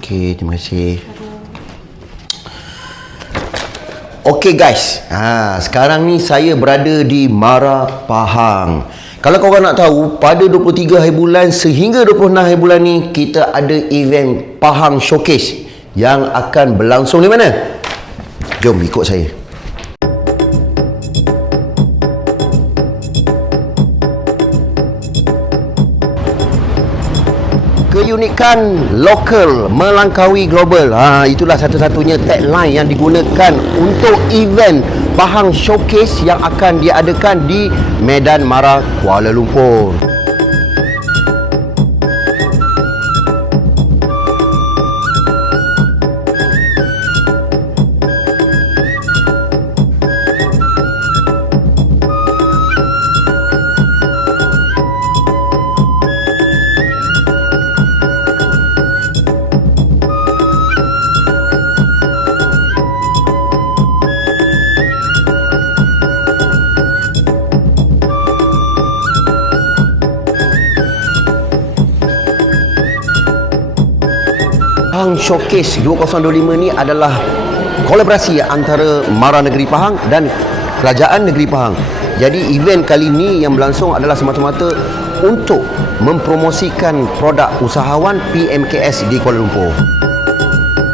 Okey, terima kasih. Okey guys, ha, sekarang ni saya berada di Mara Pahang. Kalau korang nak tahu, pada 23 hari bulan sehingga 26 hari bulan ni kita ada event Pahang Showcase yang akan berlangsung di mana? Jom ikut saya. Keunikan lokal melangkaui global. Ha itulah satu-satunya tagline yang digunakan untuk event Pahang Showcase yang akan diadakan di Medan Mara Kuala Lumpur. Pahang Showcase 2025 ni adalah kolaborasi antara Mara Negeri Pahang dan Kerajaan Negeri Pahang. Jadi event kali ini yang berlangsung adalah semata-mata untuk mempromosikan produk usahawan PMKS di Kuala Lumpur.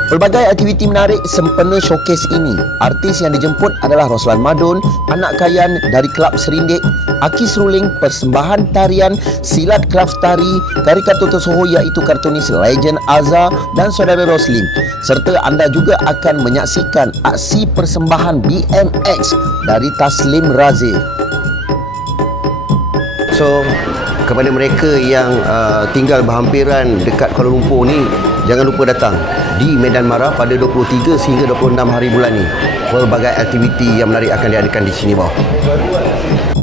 Pelbagai aktiviti menarik sempena showcase ini. Artis yang dijemput adalah Roslan Madun, anak kayan dari Kelab Serindik, Akis Ruling, persembahan tarian, silat kraft tari, karikatur tersohor iaitu kartunis Legend Azhar dan saudara Roslim. Serta anda juga akan menyaksikan aksi persembahan BMX dari Taslim Razif. So, kepada mereka yang uh, tinggal berhampiran dekat Kuala Lumpur ni, jangan lupa datang di Medan Mara pada 23 sehingga 26 hari bulan ni. Pelbagai aktiviti yang menarik akan diadakan di sini bawah.